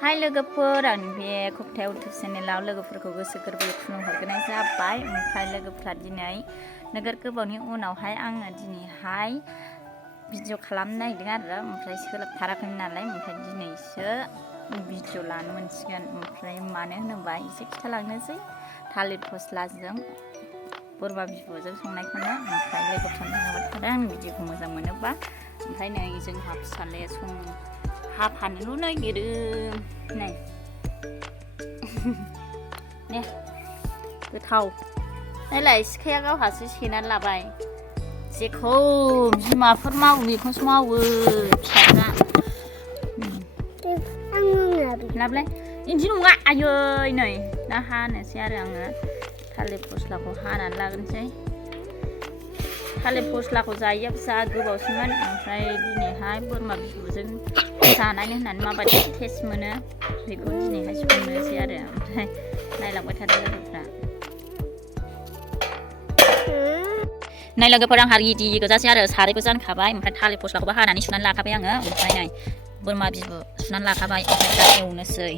Hai लोगोफोर आंनि बे ककटेल इउटुब चेनेलाव लोगोफोरखौ गोसो गोरबोयै खुलुमहरग्रोनाय जाबाय। ओमफ्राय लोगोफ्रा दिनै नोगोर गोबावनि उनावहाय आङो दिनैहाय भिडिअ खालामनो नागिरदों आरो ओमफ्राय सोलाबथाराखैमोन नालाय ओमफ्राय दिनैसो भिडिअ लानो मोनसिगोन। ओमफ्राय मानो होनोबा एसे खिथालांनोसै थालिर फस्लाजों बोरमा बिबुजों संनायखौनो। ओमफ्राय लोगोफ्रा मोजां थादों आंनि भिडिअखौ मोजां मोनोबा। ओमफ्राय नै जोंहा फिसालाया हाफानोल' नागिरो नै ने गोथाव नायलाय सिखाया गावहासो सेनानै लाबाय। जेखौ बिमाफोर मावो बेखौसो मावो फिसाफ्रा। लाबलाय इदि नङा आयै नै दा हानोसै आरो आङो थालिर फस्लाखौ हानानै लाग्रोनोसै। थालिर फस्लाखौ जायैया जा गोबावसैमोन ओमफ्राय दिनैहाय बोरमा बिबुजों जानानै होननानै माबायदि टेस्ट मोनो बेखौ दिनैहाय संनोसै आरो ओमफ्राय नायलांबाय थादों लोगोफ्रा। नाय लोगोफोर आंहा रेडि गोजासै आरो सारायबो जानखाबाय ओमफ्राय थालिर फस्लाखौबो हानानै सुनानै लाखाबाय आङो। ओमफ्राय नै बोरमा बिबु सुनानै लाखाबाय ओमफ्राय दा एवनोसै।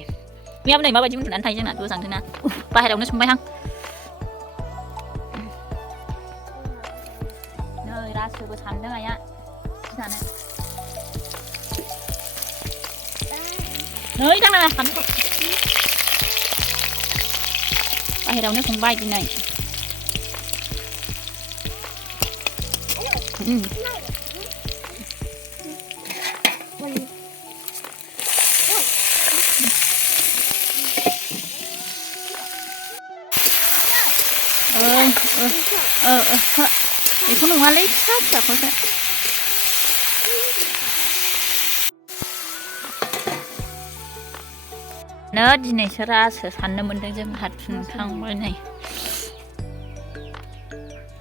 मैयाबो नै माबायदि उन्दुनानै थायो जोंना गोजांदोंना बाहेरायावनो संबाय आं। नै रासोबो सानदों आइया जानो। नै दांनाङा सानदोंखौ बाहेरायावनो संबाय दिनै। बेखौ नङालै फिसा फिसाखौसो। दिनैसो रासो साननो मोन्दों जोंहा थुनखांबाय नै।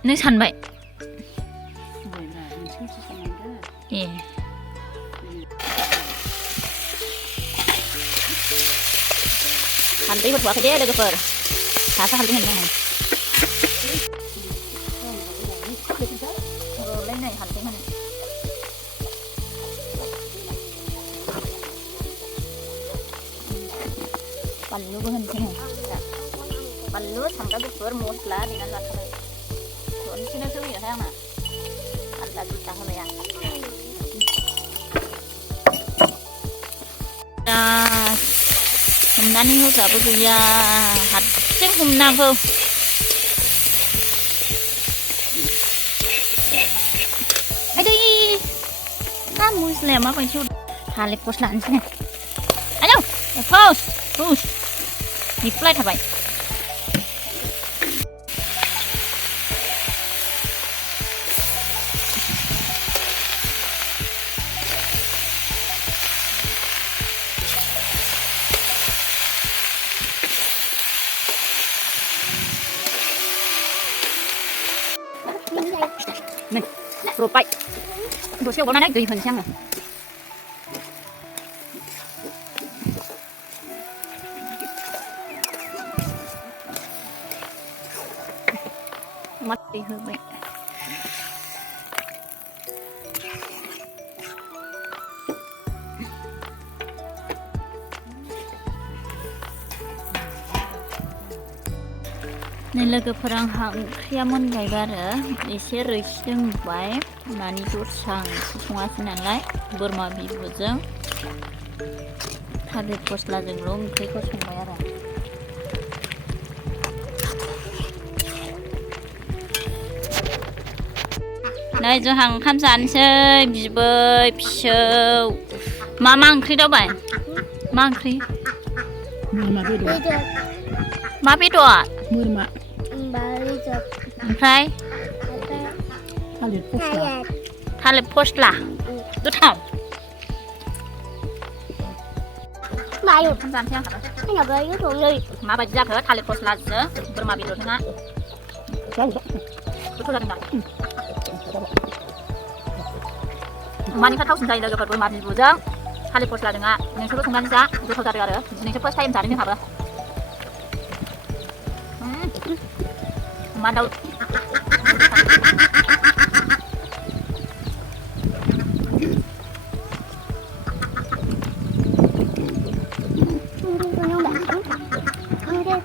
नों सानबाय? ए हालदै होथ'वाखै दे लोगोफोर दासो हालदै होनो आं। नै हालदै होनो बानलुबो होनोसै नै बानलु सामब्राम गुफुर मस्ला देनानै लाखाबाय। खनसेनोसो होयोहाय आंना आलदा जुदा होलाया। हमनानै होग्राबो गैया हारसिं हमनांगौ। आदै मा मस्लाया माबायदि थालिर फस्ला होनोसै नै आयौ फुस निफ्लायथारबाय। नै रबबाय दसे एवबावनानै दै होनोसै आङो। दै होबाय नै लोगोफोर आंहा ओंख्रिया मोनबायबा आरो एसे रोसि दोंबाय मानि दस्रा ओंख्रि सङासै नालाय बोरमा बिबुजों थालिर फस्लाजोंल' ओंख्रिखौ संबाय आरो। नै जोंहा ओंखाम जानोसै बिबै फिसौ। मा ओंख्रि दावबाय? मा ओंख्रि? बोरमा बेदर। मा बेदर? बोरमा। ओमफ्राय थालिर फस्ला गोथाव। ओंखाम जानोसै आं। माबायदि जाखो थालिर फस्लाजों बोरमा बेदरजोंहा? गोथाव जादों दा? मानिफ्राय थावसिन जायो लोगोफोर बोरमा बिबुजों थालिर फस्लाजोंहा नोंसोरबो संनानै जा गोथाव जादों आरो दिनैसो फार्स्ट टाइम जादों जोंहाबो। अमा दाउ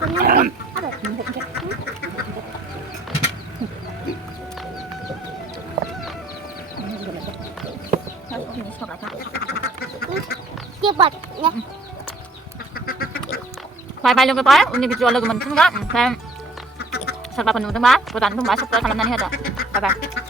Kia bật nha. Bye-bye lang ba? Uni video lagi man tunga. Kaya sa papanunod ba? Putan ba sa kalam na niya. Bye-bye.